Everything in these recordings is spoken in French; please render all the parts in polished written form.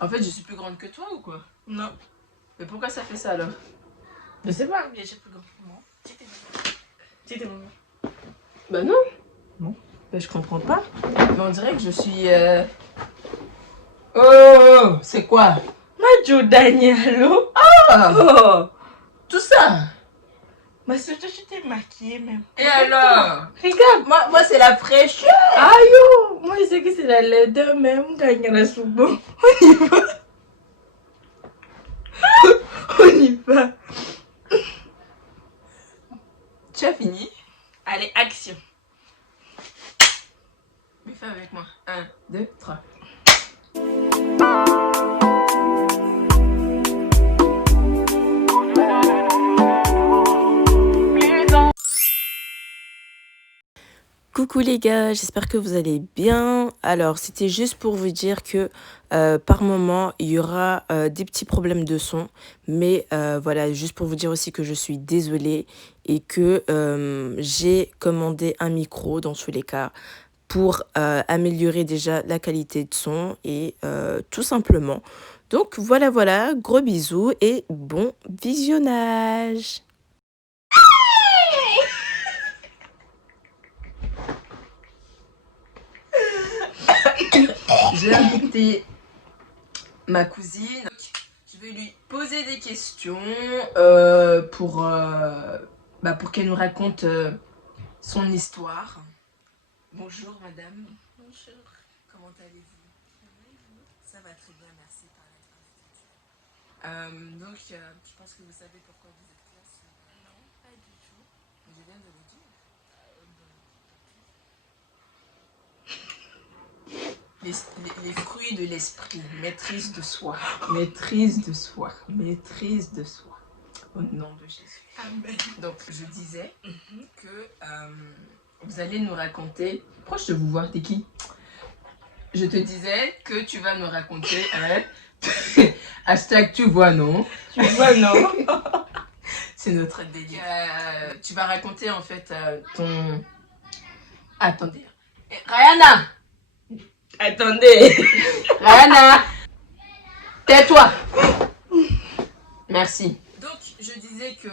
En fait, je suis plus grande que toi ou quoi? Non. Mais pourquoi ça fait ça alors? Je sais pas, mais j'ai plus grand. Non. C'était maman. Bah non. Non. Bah je comprends pas. Mais on dirait que je suis... Oh, c'est quoi? Majo Danielo. Ah, Oh. tout ça. Mais surtout, tu t'es maquillée même. Et alors? Regarde. Moi c'est la fraîcheur. Aïe, oh. Moi, je sais que c'est la laideur même. Gagnera souvent. On y va. On y va. Tu as fini? Allez, action. Mais fais avec moi. 1, 2, 3. Coucou les gars, j'espère que vous allez bien. Alors, c'était juste pour vous dire que par moment, il y aura des petits problèmes de son. Mais voilà, juste pour vous dire aussi que je suis désolée et que j'ai commandé un micro dans tous les cas pour améliorer déjà la qualité de son et tout simplement. Donc voilà, gros bisous et bon visionnage. J'ai invité ma cousine. Je vais lui poser des questions pour qu'elle nous raconte son histoire. Bonjour madame. Bonjour. Comment allez-vous? Ça va très bien, merci par l'être invité. Donc, je pense que vous savez pourquoi vous êtes là. Non, pas du tout. Je viens de le dire. Les fruits de l'esprit, maîtrise de soi, maîtrise de soi, maîtrise de soi, au nom de Jésus. Amen. Donc je disais que vous allez nous raconter, pourquoi je te vous vois, t'es qui? Je te disais que tu vas nous raconter, hashtag tu vois non? Tu vois, non? C'est notre délire. Tu vas raconter en fait ton... Attendez. Rayana! Attendez. Rayana! Tais-toi! Merci. Donc, je disais que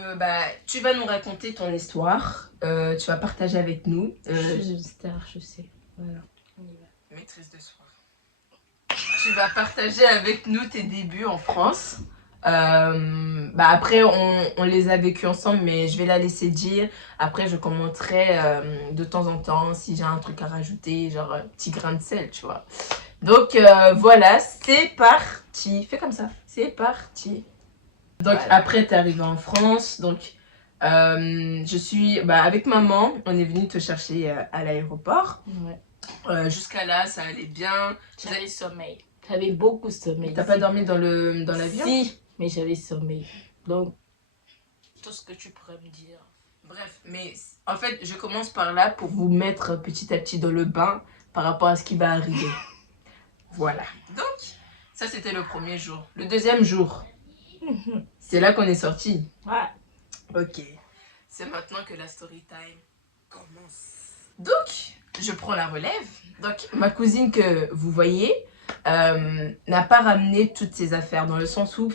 tu vas nous raconter ton histoire. Tu vas partager avec nous. Je suis une star, je sais. Voilà, on y va. Maîtrise de soi. Tu vas partager avec nous tes débuts en France. Après, on les a vécus ensemble, mais je vais la laisser dire. Après, je commenterai de temps en temps si j'ai un truc à rajouter, genre un petit grain de sel, tu vois. Donc, voilà, c'est parti. Fais comme ça. C'est parti. Donc, Voilà. après, t'es arrivée en France. Donc, je suis... avec maman, on est venu te chercher à l'aéroport. Ouais. Jusqu'à là, ça allait bien. J'avais sommeil. J'avais beaucoup sommeil. T'as pas dormi dans l'avion? Si, mais j'avais sommeil. Donc, tout ce que tu pourrais me dire. Bref, mais en fait, je commence par là pour vous mettre petit à petit dans le bain par rapport à ce qui va arriver. Voilà. Donc, ça, c'était le premier jour. Le deuxième jour, c'est là qu'on est sorti. Ouais. Ok. C'est maintenant que la story time commence. Donc, je prends la relève. Donc, ma cousine que vous voyez n'a pas ramené toutes ses affaires dans le sens où,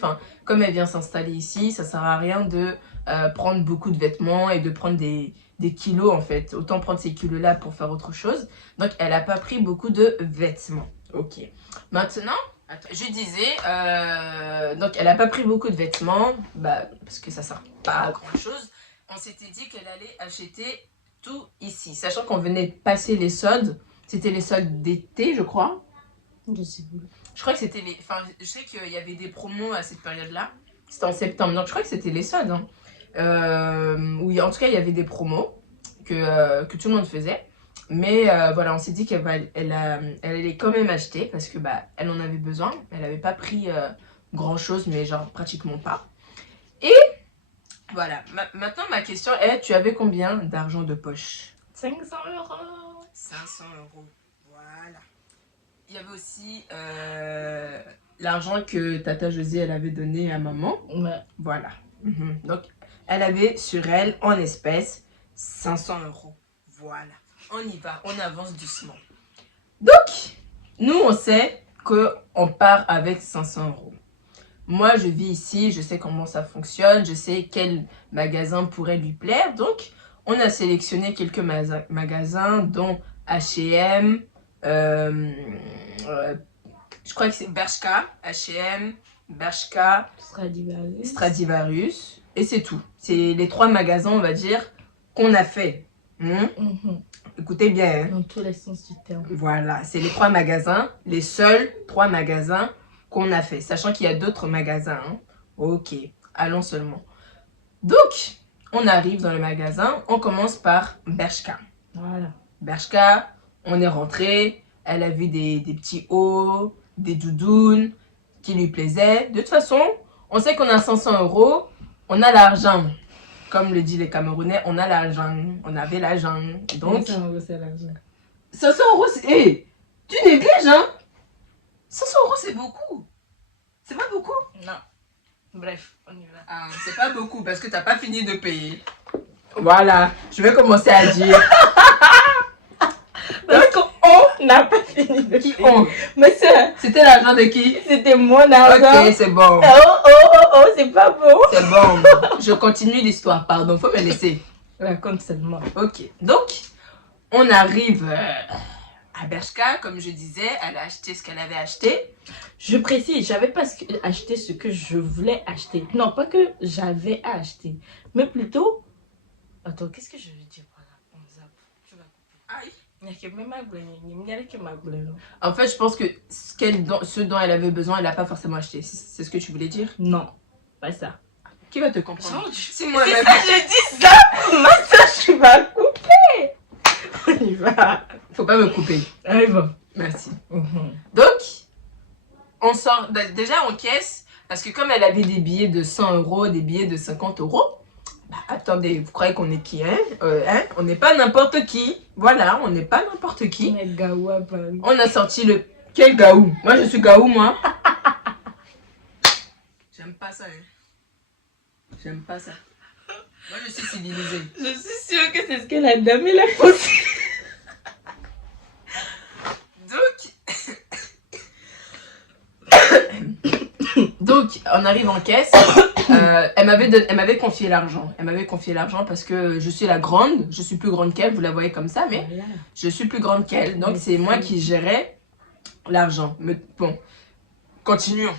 comme elle vient s'installer ici, ça sert à rien de prendre beaucoup de vêtements et de prendre des kilos en fait. Autant prendre ces kilos-là pour faire autre chose. Donc, elle n'a pas pris beaucoup de vêtements. Ok. Maintenant, je disais, donc elle n'a pas pris beaucoup de vêtements, parce que ça sert pas à grand chose. On s'était dit qu'elle allait acheter tout ici, sachant qu'on venait de passer les soldes. C'était les soldes d'été, je crois. Je sais plus. Je crois que c'était les... je sais qu'il y avait des promos à cette période-là. C'était en septembre, donc je crois que c'était les soldes. Oui, en tout cas, il y avait des promos que tout le monde faisait. Mais voilà, on s'est dit qu'elle allait quand même acheter parce que elle en avait besoin. Elle n'avait pas pris grand-chose, mais genre pratiquement pas. Et voilà, maintenant ma question est, tu avais combien d'argent de poche? 500 €. 500 €, voilà. Il y avait aussi l'argent que Tata Josée, elle avait donné à maman. Ouais. Voilà. Donc, elle avait sur elle, en espèces, 500 €. Voilà. On y va, on avance doucement. Donc, nous, on sait qu'on part avec 500 €. Moi, je vis ici, je sais comment ça fonctionne, je sais quel magasin pourrait lui plaire. Donc, on a sélectionné quelques magasins, dont H&M, je crois que c'est Bershka, H&M, Bershka, Stradivarius, et c'est tout. C'est les 3 magasins, on va dire, qu'on a fait. Écoutez bien. Dans tous les sens du terme. Voilà, c'est les 3 magasins, les seuls 3 magasins qu'on a fait, sachant qu'il y a d'autres magasins. Ok, allons seulement. Donc, on arrive dans le magasin, on commence par Bershka. Voilà. Bershka, on est rentré, elle a vu des petits hauts, des doudounes qui lui plaisaient. De toute façon, on sait qu'on a 500 €, on a l'argent. Comme le disent les Camerounais, on a l'argent, on avait l'argent. Donc, 500 €, c'est l'argent. 500 €, c'est... Hey, tu négliges, hein? 500 € c'est beaucoup. C'est pas beaucoup? Non. Bref, on y va. Ah, c'est pas beaucoup parce que t'as pas fini de payer. Voilà, je vais commencer à dire. Parce qu'on n'a pas fini de Qui payer. ont? Mais ça, C'était l'argent de qui? c'était mon argent. Ok, c'est bon. Oh, c'est pas beau. C'est bon. Je continue l'histoire, pardon, faut me laisser. Raconte seulement. Ok, donc, on arrive à Bershka, comme je disais, elle a acheté ce qu'elle avait acheté. Je précise, j'avais pas acheté ce que je voulais acheter. Non, pas que j'avais à acheter, mais plutôt... Attends, qu'est-ce que je veux dire par là? On zappe. Tu vas couper. Aïe. En fait, je pense que ce dont elle avait besoin, elle n'a pas forcément acheté. C'est ce que tu voulais dire? Non, pas ça. Qui va te comprendre? C'est C'est moi-même. ça, je dis ça. Maintenant, tu vas couper. On y va. Faut pas me couper. Allez, bon. Merci. Donc, on sort déjà en caisse, parce que comme elle avait des billets de 100 €, des billets de 50 €, bah, attendez, vous croyez qu'on est qui, hein? On n'est pas n'importe qui. Voilà, on n'est pas n'importe qui. Mais Gaou à Paris. On a sorti le... Quel Gaou? Moi, je suis Gaou, moi. J'aime pas ça, hein. J'aime pas ça. Moi, je suis civilisée. Je suis sûre que c'est ce que la dame elle a posé. Donc, on arrive en caisse. Elle m'avait confié l'argent. Elle m'avait confié l'argent parce que je suis la grande. Je suis plus grande qu'elle, vous la voyez comme ça, mais je suis plus grande qu'elle. Donc, c'est moi qui gérais l'argent. Bon, continuons.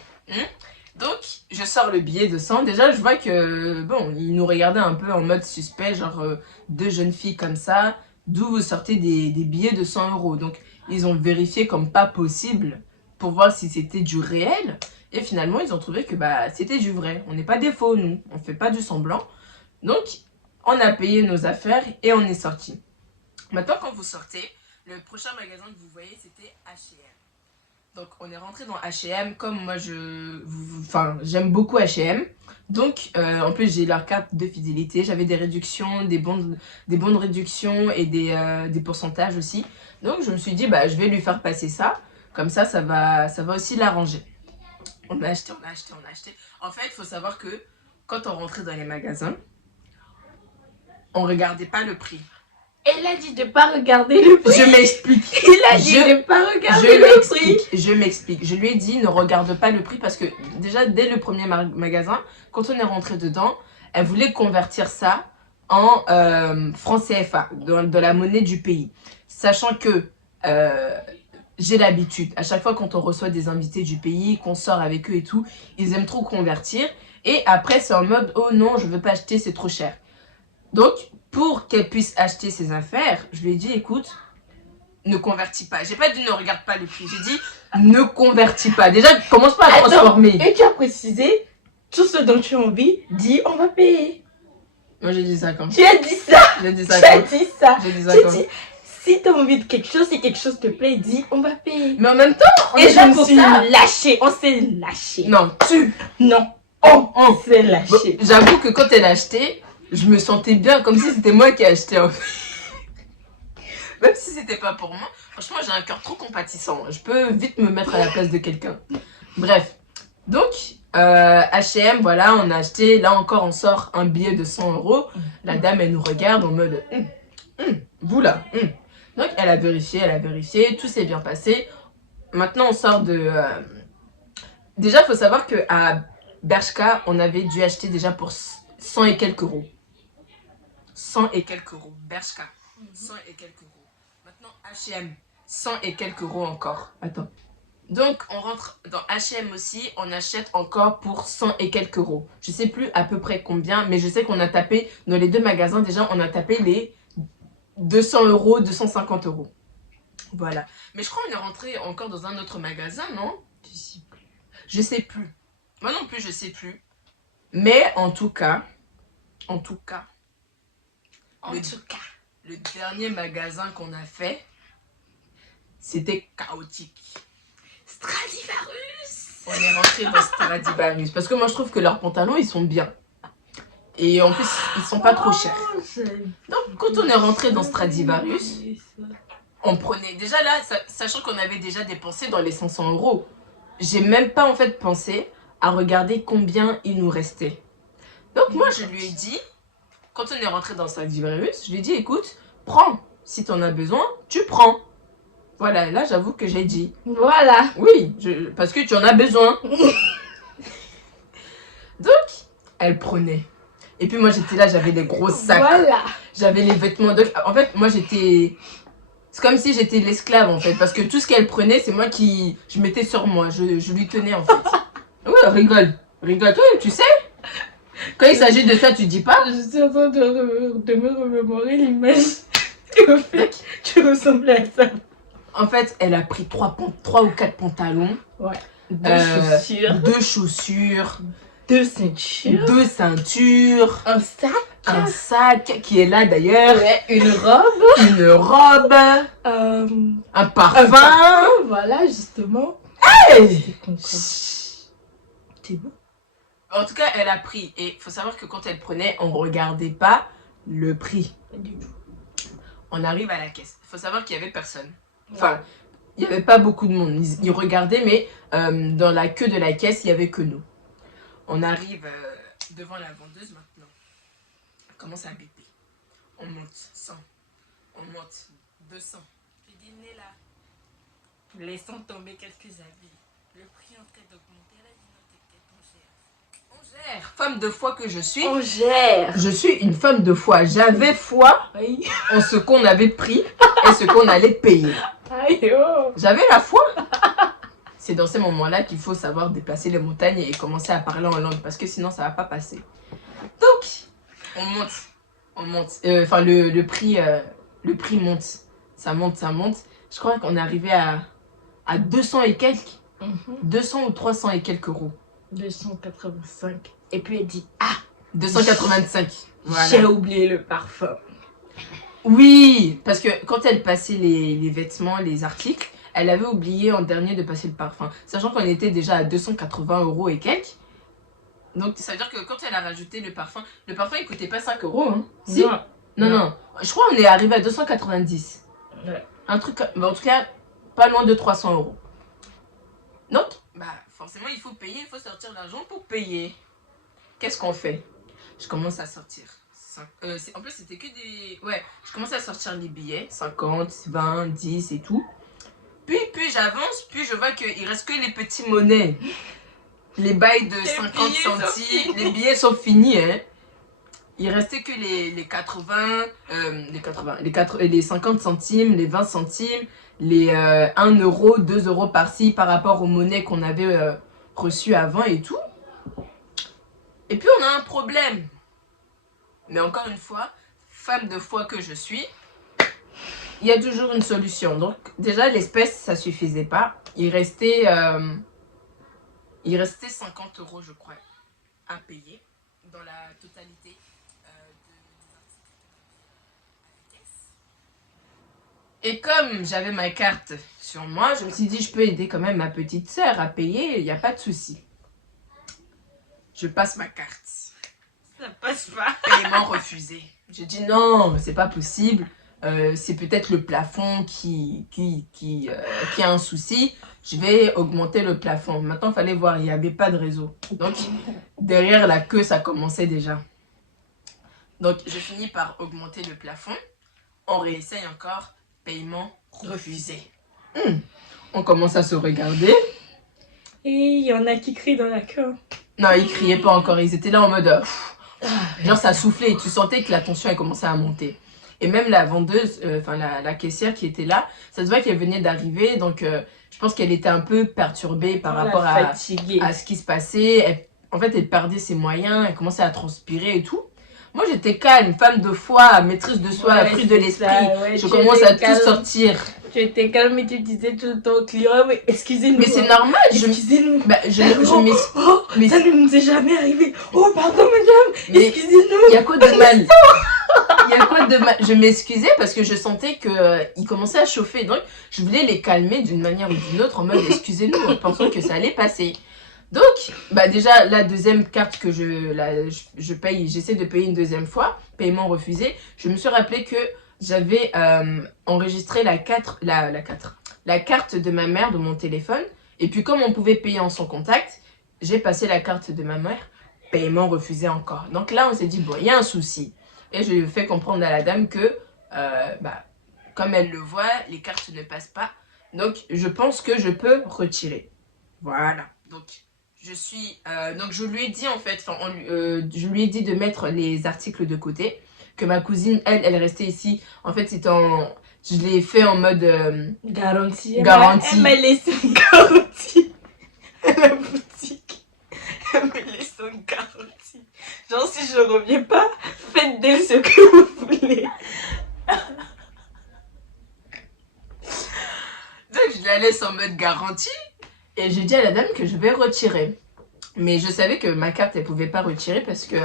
Donc, je sors le billet de 100. Déjà, je vois que, bon, ils nous regardaient un peu en mode suspect, genre 2 jeunes filles comme ça. D'où vous sortez des billets de 100 €. Donc, ils ont vérifié comme pas possible pour voir si c'était du réel. Et finalement, ils ont trouvé que bah, c'était du vrai. On n'est pas des faux, nous. On ne fait pas du semblant. Donc, on a payé nos affaires et on est sorti. Maintenant, quand vous sortez, le prochain magasin que vous voyez, c'était H&M. Donc, on est rentré dans H&M. Comme moi, j'aime beaucoup H&M. Donc, en plus, j'ai leur carte de fidélité. J'avais des réductions, des bonnes réductions et des pourcentages aussi. Donc, je me suis dit, bah, je vais lui faire passer ça. Comme ça va aussi l'arranger. On a acheté. En fait, il faut savoir que quand on rentrait dans les magasins, on regardait pas le prix. Elle a dit de pas regarder le prix. Je m'explique. Il a dit de pas regarder le prix. Je m'explique. Je lui ai dit ne regarde pas le prix parce que déjà dès le premier magasin, quand on est rentré dedans, elle voulait convertir ça en francs CFA, de la monnaie du pays. Sachant que j'ai l'habitude, à chaque fois quand on reçoit des invités du pays, qu'on sort avec eux et tout, ils aiment trop convertir. Et après, c'est en mode, oh non, je veux pas acheter, c'est trop cher. Donc, pour qu'elle puisse acheter ses affaires, je lui ai dit, écoute, ne convertis pas. J'ai pas dit ne regarde pas le prix, j'ai dit ne convertis pas. Déjà, commence pas à transformer. Et tu as précisé, tout ce dont tu as envie, dis on va payer. Moi, j'ai dit ça comme ça. Tu as dit ça. J'ai dit ça Tu as comme dit ça. J'ai dit ça Tu comme dis, si tu as envie de quelque chose, si quelque chose te plaît, dis on va payer. Mais en même temps, on Et est là je me pour suis ça. lâchée. On s'est lâché. Non, Non. on On s'est Bon, lâché. j'avoue que quand elle a acheté, je me sentais bien comme si c'était moi qui ai acheté en fait. Même si c'était pas pour moi. Franchement, j'ai un cœur trop compatissant. Je peux vite me mettre à la place de quelqu'un. Bref. Donc, H&M, voilà, on a acheté. Là encore, on sort un billet de 100 €. La dame, elle nous regarde en mode... vous là. Donc, elle a vérifié. Tout s'est bien passé. maintenant on sort de... Déjà, il faut savoir qu'à Bershka, on avait dû acheter déjà pour 100 et quelques euros. 100 et quelques euros. Bershka, 100 et quelques euros. Maintenant, H&M, 100 et quelques euros encore. Attends. Donc, on rentre dans H&M aussi, on achète encore pour 100 et quelques euros. Je sais plus à peu près combien, mais je sais qu'on a tapé, dans les deux magasins, déjà, on a tapé les 200 euros, 250 euros. Voilà. Mais je crois qu'on est rentré encore dans un autre magasin, non? Je sais plus. Moi non plus, je sais plus. Mais en tout cas, le dernier magasin qu'on a fait, c'était chaotique. Stradivarius. On est rentré dans Stradivarius parce que moi je trouve que leurs pantalons ils sont bien. Et en plus ils sont pas trop chers. Donc quand on est rentré dans Stradivarius, on prenait déjà là, sachant qu'on avait déjà dépensé dans les 500 euros. J'ai même pas en fait pensé à regarder combien il nous restait. Donc moi je lui ai dit, quand on est rentré dans Stradivarius, je lui ai dit écoute, prends, si t'en as besoin, tu prends. Voilà, là j'avoue que j'ai dit. Voilà. Oui, parce que tu en as besoin. Donc, elle prenait. Et puis moi j'étais là, j'avais des gros sacs. Voilà. J'avais les vêtements. Donc, en fait, moi j'étais... C'est comme si j'étais l'esclave en fait. Parce que tout ce qu'elle prenait, c'est moi qui... Je mettais sur moi. Je lui tenais en fait. Ouais, rigole. Rigole. Toi, tu sais. Quand il s'agit de ça, tu dis pas. Je suis en train de me remémorer l'image. Et au fait, tu ressemblais à ça. En fait, elle a pris 3 ou 4 pantalons. Ouais. Deux chaussures. 2 ceintures. 2 ceintures. Un sac. Un sac qui est là d'ailleurs. Ouais, une robe. Une robe. Un parfum. Voilà, justement. Hey! T'es beau. En tout cas, elle a pris. Et il faut savoir que quand elle prenait, on ne regardait pas le prix. Pas du tout. On arrive à la caisse. Il faut savoir qu'il n'y avait personne. Enfin, il n'y avait pas beaucoup de monde. Ils regardaient, mais dans la queue de la caisse, il n'y avait que nous. On arrive devant la vendeuse maintenant. Elle commence à biper. On monte 100. On monte 200. Je dis, là, laissons tomber quelques habits. Le prix est en train d'augmenter. Elle a dit, non, t'inquiète, on gère. Femme de foi que je suis. On gère. Je suis une femme de foi. J'avais foi Aïe. en ce qu'on avait pris et ce qu'on allait payer. Aïe, oh. J'avais la foi. C'est dans ces moments-là qu'il faut savoir déplacer les montagnes et commencer à parler en langue parce que sinon ça va pas passer. Donc, on monte. Enfin, le prix monte. Ça monte. Je crois qu'on est arrivé à 200 et quelques. 200 ou 300 et quelques euros. 285. Et puis elle dit, 285. Voilà. j'ai oublié le parfum. Oui, parce que quand elle passait les vêtements, les articles, elle avait oublié en dernier de passer le parfum. Sachant qu'on était déjà à 280 euros et quelques. Donc ça veut dire que quand elle a rajouté le parfum il coûtait pas 5 euros. Hein. Si? Non. Je crois qu'on est arrivé à 290. Ouais. Un truc, mais en tout cas, pas loin de 300 euros. Donc, bah forcément il faut payer, il faut sortir l'argent pour payer. Qu'est-ce qu'on fait? Je commence à sortir. En plus c'était que des... Ouais, je commençais à sortir les billets, 50, 20, 10 et tout. Puis j'avance, puis je vois qu'il reste que les petits monnaies. Les bails de 50 centimes, les billets sont finis. Hein. Il restait que les 80, les 50 centimes, les 20 centimes, les 1 euro, 2 euros par-ci par rapport aux monnaies qu'on avait reçues avant et tout. Et puis on a un problème. Mais encore une fois, femme de foi que je suis, il y a toujours une solution. Donc déjà l'espèce ça suffisait pas. Il restait 50 euros je crois à payer dans la totalité des articles à la caisse. Et comme j'avais ma carte sur moi, je me suis dit je peux aider quand même ma petite sœur à payer, il n'y a pas de souci. Je passe ma carte. Ça passe pas. Paiement refusé. J'ai dit non, c'est pas possible. C'est peut-être le plafond qui a un souci. Je vais augmenter le plafond. Maintenant, il fallait voir, il n'y avait pas de réseau. Donc, derrière la queue, ça commençait déjà. Donc, je finis par augmenter le plafond. On réessaye encore. Paiement refusé. On commence à se regarder. Et il y en a qui crient dans la queue. Non, ils criaient pas encore. Ils étaient là en mode... genre, ça soufflait et tu sentais que la tension, elle commençait à monter. Et même la vendeuse, enfin la caissière qui était là, ça se voit qu'elle venait d'arriver. Donc, je pense qu'elle était un peu perturbée par rapport à ce qui se passait. En fait, elle perdait ses moyens. Elle commençait à transpirer et tout. Moi, j'étais calme, femme de foi, maîtrise de soi, fruit de l'esprit. Je commence à tout sortir. Tu étais calme et tu disais tout le temps au client, mais excusez-nous. Mais c'est normal. Excusez-nous. Bah, je m'excuse. Mais ça ne nous est jamais arrivé. Oh, pardon, madame. Excusez-nous. Il y a quoi de mal? Il y a quoi de mal? Je m'excusais parce que je sentais qu'ils commençaient à chauffer. Donc, je voulais les calmer d'une manière ou d'une autre en mode excusez-nous, en pensant que ça allait passer. Donc, bah déjà, la deuxième carte que je paye, j'essaie de payer une deuxième fois, paiement refusé. Je me suis rappelé que j'avais enregistré la carte de ma mère de mon téléphone. Et puis, comme on pouvait payer en son contact, j'ai passé la carte de ma mère, paiement refusé encore. Donc là, on s'est dit, bon, il y a un souci. Et je lui ai fait comprendre à la dame que, comme elle le voit, les cartes ne passent pas. Donc, je pense que je peux retirer. Voilà. Donc, je lui ai dit, en fait, je lui ai dit de mettre les articles de côté. Que ma cousine, elle est restée ici. En fait, je l'ai fait en mode... garantie. Elle m'a laissé une garantie. La boutique. Elle m'a laissé une garantie. Genre, si je reviens pas, faites d'elle ce que vous voulez. Donc, je la laisse en mode garantie. Et j'ai dit à la dame que je vais retirer. Mais je savais que ma carte, elle pouvait pas retirer parce que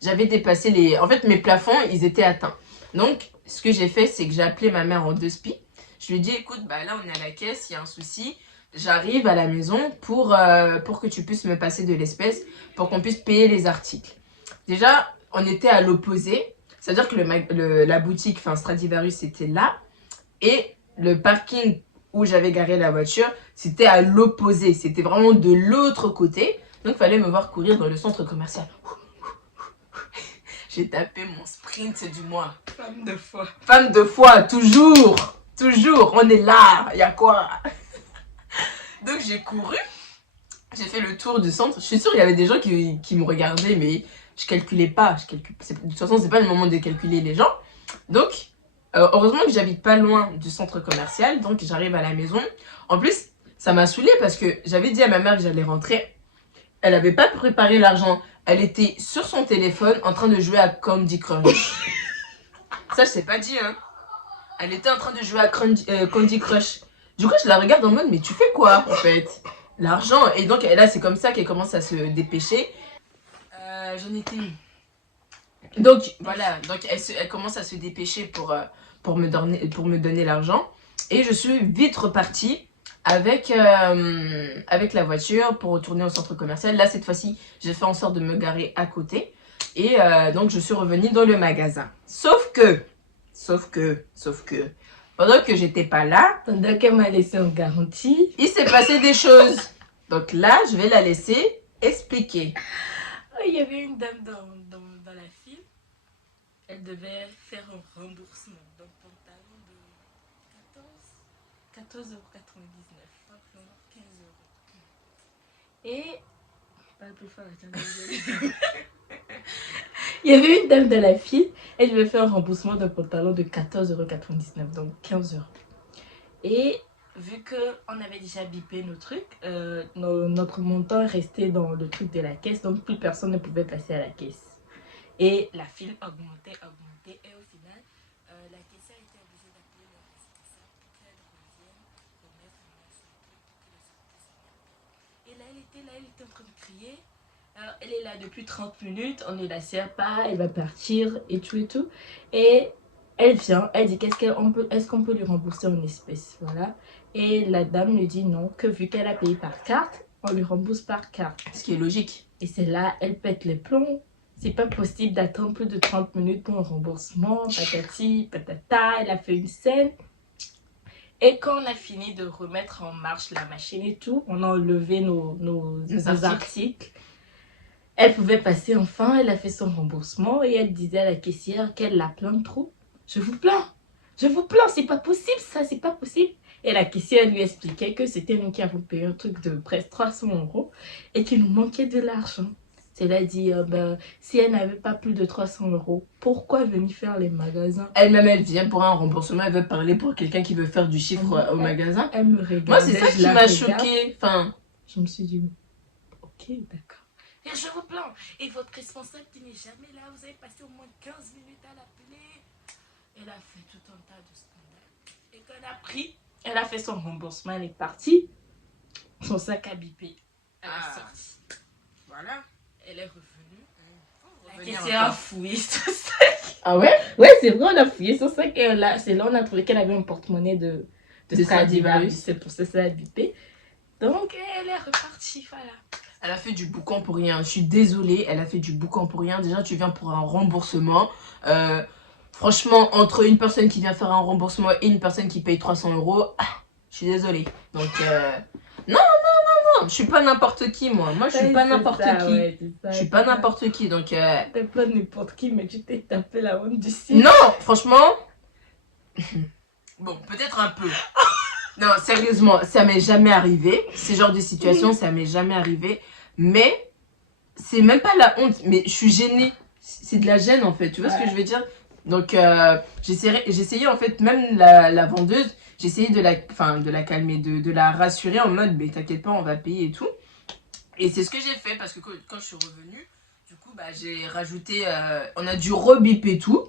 j'avais dépassé les... En fait, mes plafonds, ils étaient atteints. Donc, ce que j'ai fait, c'est que j'ai appelé ma mère en 2 spi. Je lui ai dit, écoute, bah là, on est à la caisse, il y a un souci. J'arrive à la maison pour que tu puisses me passer de l'espèce, pour qu'on puisse payer les articles. Déjà, on était à l'opposé. C'est-à-dire que la boutique, enfin Stradivarius, c'était là. Et le parking où j'avais garé la voiture, c'était à l'opposé. C'était vraiment de l'autre côté. Donc, il fallait me voir courir dans le centre commercial. J'ai tapé mon sprint du mois. Femme de foi. Femme de foi, toujours. Toujours, on est là. Il y a quoi? Donc, j'ai couru. J'ai fait le tour du centre. Je suis sûre qu'il y avait des gens qui me regardaient, mais je calculais pas. De toute façon, c'est pas le moment de calculer les gens. Donc, heureusement que j'habite pas loin du centre commercial. Donc, j'arrive à la maison. En plus, ça m'a saoulée parce que j'avais dit à ma mère que j'allais rentrer. Elle n'avait pas préparé l'argent. Elle était sur son téléphone en train de jouer à Candy Crush. Ça, je t'ai pas dit, hein. Elle était en train de jouer à Candy Crush. Du coup, je la regarde en mode, mais tu fais quoi, en fait? L'argent. Et donc, là, c'est comme ça qu'elle commence à se dépêcher. J'en étais où? Donc, voilà. Donc, elle commence à se dépêcher pour me donner l'argent. Et je suis vite repartie avec la voiture pour retourner au centre commercial. Là, cette fois-ci, j'ai fait en sorte de me garer à côté. Et donc, je suis revenue dans le magasin. Sauf que, pendant que j'étais pas là, pendant qu'elle m'a laissé en garantie, il s'est passé des choses. Donc là, je vais la laisser expliquer. Il y avait une dame dans la file. Elle devait faire un remboursement d'un pantalon de 14,99 €. 15 €. Et... Pas le plus fort, attends, il y avait une dame dans la file. Elle devait faire un remboursement d'un pantalon de 14,99 €, donc 15 €. Et vu qu'on avait déjà bipé nos trucs, notre montant restait dans le truc de la caisse, donc plus personne ne pouvait passer à la caisse. Et la file augmentait, et au final, la caissière était obligée d'appeler le responsable pour qu'elle revienne remettre en marche le truc pour que les sorties soient. Et là, elle était en train de crier. Alors, elle est là depuis 30 minutes, on ne la sert pas, elle va partir et tout et tout. Et elle vient, elle dit est-ce qu'on peut lui rembourser en espèces, voilà. Et la dame lui dit non, que vu qu'elle a payé par carte, on lui rembourse par carte. Ce qui est logique. Et c'est là, elle pète les plombs. C'est pas possible d'attendre plus de 30 minutes pour un remboursement, patati, patata, elle a fait une scène. Et quand on a fini de remettre en marche la machine et tout, on a enlevé nos articles. Elle pouvait passer enfin, elle a fait son remboursement et elle disait à la caissière qu'elle la plaint trop. Je vous plains, c'est pas possible ça, c'est pas possible. Et la caissière lui expliquait que c'était nous qui avons payé un truc de presque 300 € et qu'il nous manquait de l'argent. Elle a dit, si elle n'avait pas plus de 300 €, pourquoi venir faire les magasins? Elle-même, elle vient pour un remboursement, elle veut parler pour quelqu'un qui veut faire du chiffre au magasin. Elle me regardait. Moi, c'est ça qui m'a choquée. Enfin, je me suis dit, ok, d'accord. Et je vous plains. Et votre responsable qui n'est jamais là, vous avez passé au moins 15 minutes à l'appeler. Elle a fait tout un tas de scandales. Et quand elle a pris, elle a fait son remboursement, elle est partie. Son sac a bipé. Elle est sortie. Voilà. Elle est revenue. La Revenir caissière a encore. fouillé son sac. Ah ouais? Ouais, c'est vrai, on a fouillé son sac. Et là, c'est là on a trouvé qu'elle avait un porte-monnaie de Stradivarius. C'est pour ça que ça a bipé. Donc, elle est repartie, voilà. Elle a fait du boucan pour rien. Je suis désolée, elle a fait du boucan pour rien. Déjà, tu viens pour un remboursement. Franchement, entre une personne qui vient faire un remboursement et une personne qui paye 300 €, je suis désolée. Donc, non, je suis pas n'importe qui, moi. Moi, je suis pas n'importe qui. Ouais, Je suis pas n'importe qui, donc... T'es pas n'importe qui, mais tu t'es tapé la honte du ciel. Non, franchement... Bon, peut-être un peu. Non, sérieusement, ça m'est jamais arrivé. Ce genre de situation, ça m'est jamais arrivé. Mais, c'est même pas la honte, mais je suis gênée. C'est de la gêne, en fait. Tu vois ce que je veux dire? Donc, j'essayais, en fait, même la vendeuse, j'essayais de la calmer, de la rassurer en mode, mais t'inquiète pas, on va payer et tout. Et c'est ce que j'ai fait, parce que quand je suis revenue, du coup, j'ai rajouté, on a dû rebiper tout.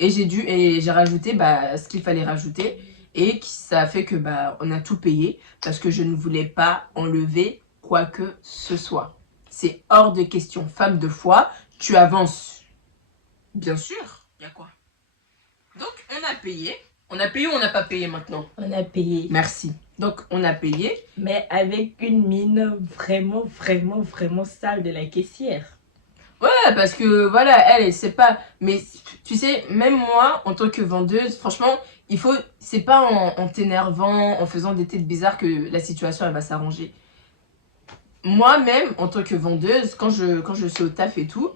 Et j'ai rajouté ce qu'il fallait rajouter. Et ça a fait que on a tout payé, parce que je ne voulais pas enlever quoi que ce soit. C'est hors de question. Femme de foi, tu avances. Bien sûr, il y a quoi? Donc, on a payé. On a payé ou on n'a pas payé maintenant? On a payé. Merci. Donc, on a payé. Mais avec une mine vraiment, vraiment, vraiment sale de la caissière. Ouais, parce que voilà, elle sait pas. Mais tu sais, même moi, en tant que vendeuse, franchement, c'est pas en t'énervant, en faisant des têtes bizarres que la situation, elle va s'arranger. Moi-même, en tant que vendeuse, quand je suis au taf et tout,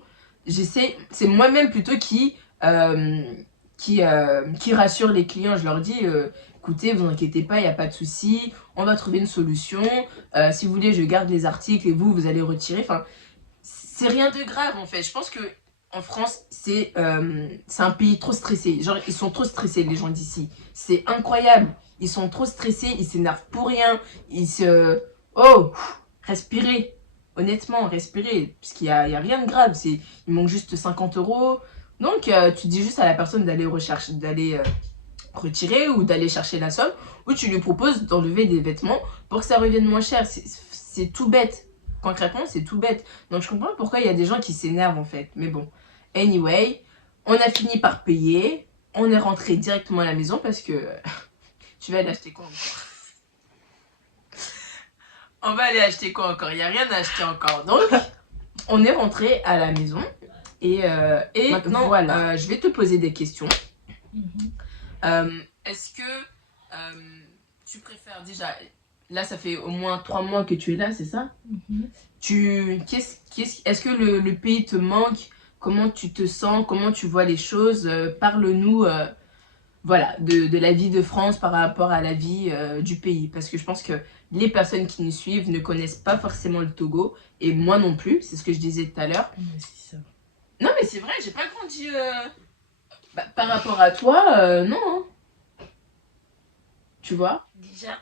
c'est moi-même plutôt qui rassure les clients. Je leur dis, écoutez, vous inquiétez pas, il n'y a pas de souci, on va trouver une solution. Si vous voulez, je garde les articles et vous allez retirer. Enfin, c'est rien de grave en fait. Je pense que en France, c'est un pays trop stressé. Genre, ils sont trop stressés, les gens d'ici. C'est incroyable. Ils sont trop stressés, ils s'énervent pour rien. Oh, respirez. Honnêtement, respirez. Parce qu'il y a rien de grave. Il manque juste 50 €. Donc, tu dis juste à la personne d'aller retirer ou d'aller chercher la somme. Ou tu lui proposes d'enlever des vêtements pour que ça revienne moins cher. C'est tout bête. Concrètement, c'est tout bête. Donc, je comprends pourquoi il y a des gens qui s'énervent en fait. Mais bon. Anyway, on a fini par payer. On est rentré directement à la maison parce que... Tu vas aller acheter quoi encore? On va aller acheter quoi encore? Il n'y a rien à acheter encore. Donc, on est rentré à la maison. Et maintenant, voilà. Je vais te poser des questions. Est-ce que tu préfères déjà... Là, ça fait au moins 3 mois que tu es là, c'est ça? Est-ce que le pays te manque? Comment tu te sens? Comment tu vois les choses? Parle-nous voilà, de la vie de France par rapport à la vie du pays. Parce que je pense que les personnes qui nous suivent ne connaissent pas forcément le Togo. Et moi non plus, c'est ce que je disais tout à l'heure. Non, mais c'est vrai, j'ai pas grandi par rapport à toi, non. Hein. Tu vois? Déjà,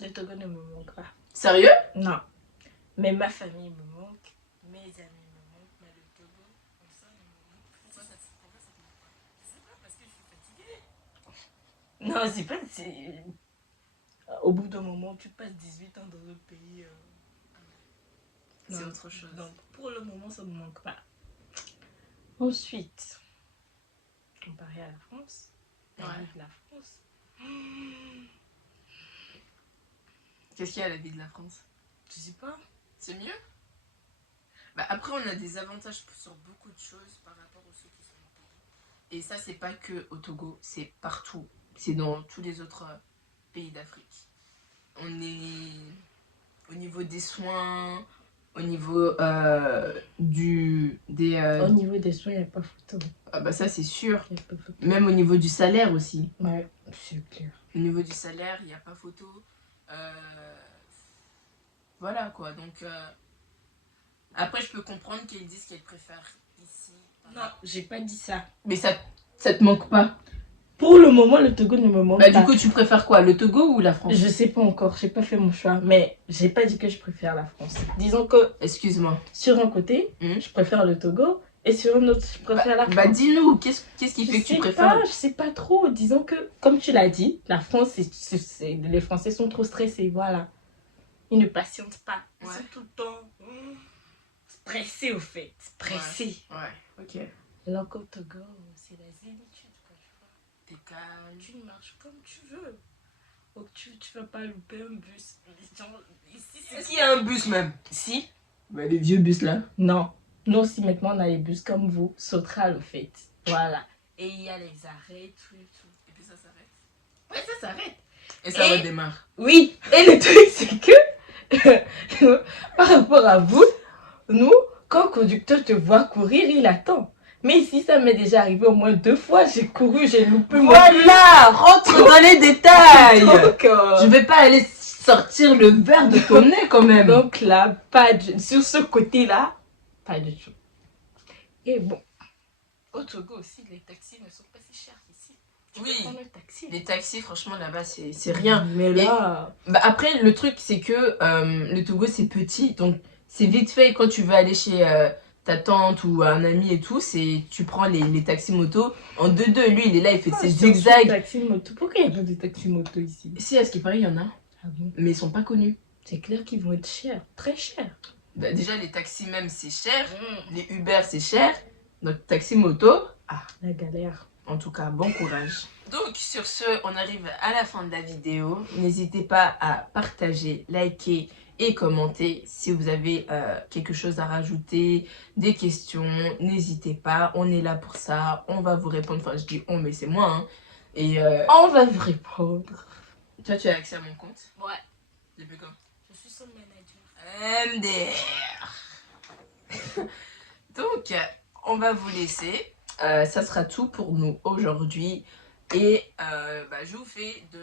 le Togo ne me manque pas. Sérieux? Non. Mais ma famille me manque, mes amis me manquent, mais le Togo, comme ça, il me manque. Pourquoi ça te manque pas? Je sais pas, parce que je suis fatiguée. Non, c'est pas... Au bout d'un moment, tu passes 18 ans dans un pays... C'est autre chose. Donc, pour le moment, ça ne me manque pas. Ensuite, comparé à la France, la vie de la France... Qu'est-ce qu'il y a à la vie de la France? Je sais pas. C'est mieux? Après, on a des avantages sur beaucoup de choses par rapport aux ceux qui sont au Togo. Et ça, c'est pas que au Togo, c'est partout. C'est dans tous les autres pays d'Afrique. On est au niveau des soins, au niveau Au niveau des soins, il n'y a pas photo. ça, c'est sûr. Y a pas photo. Même au niveau du salaire aussi. Ouais, c'est clair. Au niveau du salaire, il n'y a pas photo. Voilà quoi. Donc, après, je peux comprendre qu'ils disent qu'ils préfèrent ici. Non, j'ai pas dit ça. Mais ça te manque pas. Pour le moment, le Togo ne me manque Bah, pas. du coup, tu préfères quoi, le Togo ou la France? Je sais pas encore, j'ai pas fait mon choix, mais j'ai pas dit que je préfère la France. Disons que Excuse-moi. sur un côté, je préfère le Togo, et sur un autre, je préfère la France. Bah, dis-nous, qu'est-ce qui fait que tu préfères? Je sais pas trop. Disons que, comme tu l'as dit, la France, les Français sont trop stressés, voilà. Ils ne patientent pas. Ils sont tout le temps pressés, au fait. Pressés. Ouais, ok. Alors qu'au Togo, c'est la zénitude, quoi, tu vois. T'es calme. Tu marches comme tu veux. Donc tu vas pas louper un bus. Est-ce qu'il y a un bus même? Si. Bah, les vieux bus là. Non. Nous aussi, maintenant, on a les bus comme vous. Sautral, au fait. Voilà. Et il y a les arrêts, tout et tout. Et puis ça s'arrête. Ouais, ça s'arrête. Et ça Et- redémarre. Oui. Et le truc, c'est que, par rapport à vous, nous, quand le conducteur te voit courir, il attend. Mais ici, ça m'est déjà arrivé au moins 2 fois. J'ai couru, j'ai loupé mon bus. Voilà, rentre dans les détails. Donc, Je vais pas aller sortir le verre de ton nez quand même. donc là, sur ce côté-là, pas du tout. Et bon, au Togo aussi, les taxis ne sont pas si chers qu'ici. Tu peux Oui. prendre un taxi. Les taxis, franchement, là-bas, c'est rien. Mais là, Bah, après, le truc, c'est que le Togo, c'est petit. Donc, c'est vite fait. Quand tu veux aller chez ta tante ou un ami et tout, tu prends les taxis moto. En 2-2, lui, il est là, il fait ses zigzags. Taxi moto. Pourquoi il n'y a pas de taxi moto ici? Si, à ce qui paraît, il y en a. Ah bon? Mais ils sont pas connus. C'est clair qu'ils vont être chers, très chers. Bah, déjà, les taxis même, c'est cher. Les Uber, c'est cher. Donc, taxi moto, La galère. en tout cas, bon courage. Donc, sur ce, on arrive à la fin de la vidéo. N'hésitez pas à partager, liker et commenter. Si vous avez quelque chose à rajouter, des questions, n'hésitez pas. On est là pour ça. On va vous répondre. Enfin, je dis on, mais c'est moi. Hein. Et On va vous répondre. toi, tu as accès à mon compte? Ouais. Depuis quand? Je suis son manager. MDR. Donc, on va vous laisser. Ça sera tout pour nous aujourd'hui. Et je vous fais de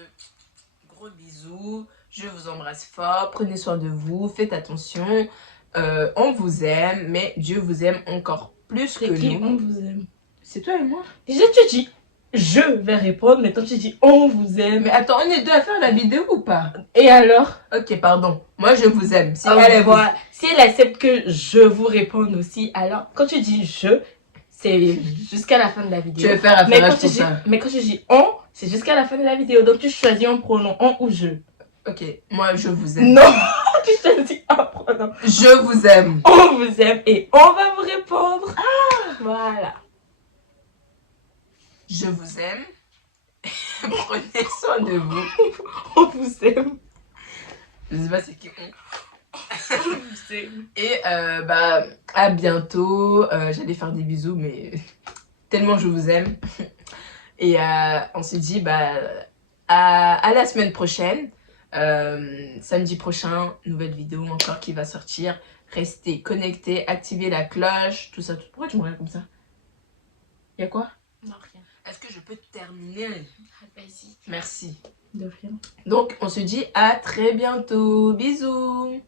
gros bisous. Je vous embrasse fort. Prenez soin de vous. Faites attention. On vous aime. Mais Dieu vous aime encore plus que C'est qui nous. on vous aime? C'est toi et moi. Déjà, tu dis, je vais répondre, mais toi, tu dis, on vous aime. Mais attends, on est deux à faire la vidéo ou pas? Et alors? Ok, pardon. Moi, je vous aime. Si Ah, elle vous- voilà. Si elle accepte que je vous réponde aussi, alors, quand tu dis je, c'est jusqu'à la fin de la Tu vidéo. veux faire Mais affaire quand, tu pour dis, ça? mais quand tu dis on, c'est jusqu'à la fin de la vidéo. Donc tu choisis un pronom, on ou je. Ok, moi, je vous aime. Non, tu choisis un pronom. Je vous aime. On vous aime et on va vous répondre. Voilà. Je vous aime. Prenez soin de vous. On vous aime. Je sais pas c'est qui on. On vous aime. Et à bientôt. J'allais faire des bisous, mais tellement je vous aime. Et on se dit à la semaine prochaine. Samedi prochain, nouvelle vidéo encore qui va sortir. Restez connectés, activez la cloche, tout ça. Pourquoi tu me regardes comme ça? Y'a quoi? Non, rien. Est-ce que je peux terminer? Vas-y. Merci. De rien. Donc, on se dit à très bientôt. Bisous.